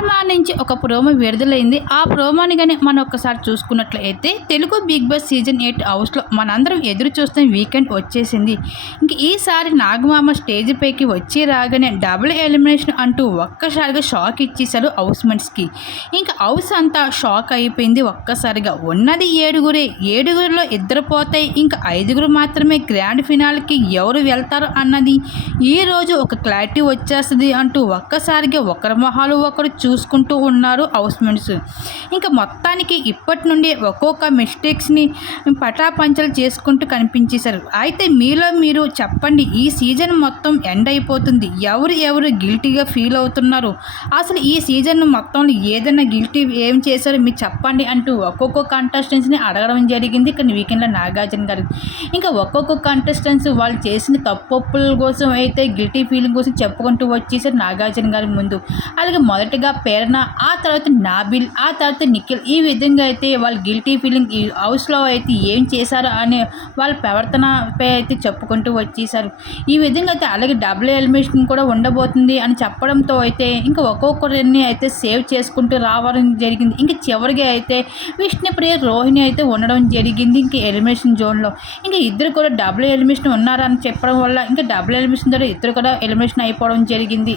Star మా నుంచి ఒక ప్రోమో విడుదలైంది. ఆ ప్రోమోని కానీ మనం ఒక్కసారి చూసుకున్నట్లయితే Telugu Big Boss season eight హౌస్లో మనందరం ఎదురు చూస్తున్న వీకెండ్ వచ్చేసింది. ఇంక ఈసారి నాగమామ స్టేజ్ పైకి వచ్చి రాగానే డబుల్ ఎలిమినేషన్ అంటూ ఒక్కసారిగా షాక్ ఇచ్చేశారు హౌస్ మెంట్స్కి. ఇంకా హౌస్ అంతా షాక్ అయిపోయింది ఒక్కసారిగా. ఉన్నది ఏడుగురే. ఏడుగురిలో ఇద్దరు పోతాయి. ఇంకా ఐదుగురు మాత్రమే గ్రాండ్ ఫినాల్కి ఎవరు వెళ్తారు అన్నది. ఈ రోజు ఒక క్లారిటీ వచ్చేస్తుంది అంటూ ఒక్కసారిగా ఒకరి మొహాలు ఒకరు చూ చూసుకుంటూ ఉన్నారు హౌస్మెంట్స్. ఇంకా మొత్తానికి ఇప్పటి నుండి ఒక్కొక్క మిస్టేక్స్ని పటాపంచలు చేసుకుంటూ కనిపించేశారు. అయితే మీలో మీరు చెప్పండి ఈ సీజన్ మొత్తం ఎండ్ అయిపోతుంది. ఎవరు ఎవరు గిల్టీగా ఫీల్ అవుతున్నారు? అసలు ఈ సీజన్ మొత్తంలో ఏదైనా గిల్టీ ఏం చేశారో? మీరు చెప్పండి అంటూ ఒక్కొక్క కంటెస్టెంట్స్ని అడగడం జరిగింది. కానీ వీకెండ్లో నాగార్జున గారు. ఇంకా ఒక్కొక్క కంటెస్టెంట్స్ వాళ్ళు చేసిన తప్పొప్పుల కోసం అయితే గిల్టీ ఫీలింగ్ కోసం చెప్పుకుంటూ వచ్చేసారు నాగార్జున గారి ముందు. అలాగే మొదటగా ప్రేరణ ఆ తర్వాత నాబిల్ ఆ తర్వాత నిఖిల్. ఈ విధంగా అయితే వాళ్ళు గిల్టీ ఫీలింగ్ ఈ హౌస్లో అయితే ఏం చేశారు అనే వాళ్ళ ప్రవర్తనపై అయితే చెప్పుకుంటూ వచ్చేసారు. ఈ విధంగా అయితే అలాగే డబుల్ ఎలిమినేషన్ కూడా ఉండబోతుంది అని చెప్పడంతో అయితే ఇంకా ఒక్కొక్కరిని అయితే సేవ్ చేసుకుంటూ రావడం జరిగింది. ఇంకా చివరిగా అయితే విష్ణుప్రియ రోహిణి అయితే ఉండడం జరిగింది ఇంకా ఎలిమినేషన్ జోన్లో ఇంకా ఇద్దరు కూడా డబుల్ ఎలిమినేషన్ ఉన్నారని చెప్పడం వల్ల ఇంకా డబుల్ ఎలిమినేషన్ ద్వారా ఇద్దరు కూడా ఎలిమినేషన్ అయిపోవడం జరిగింది.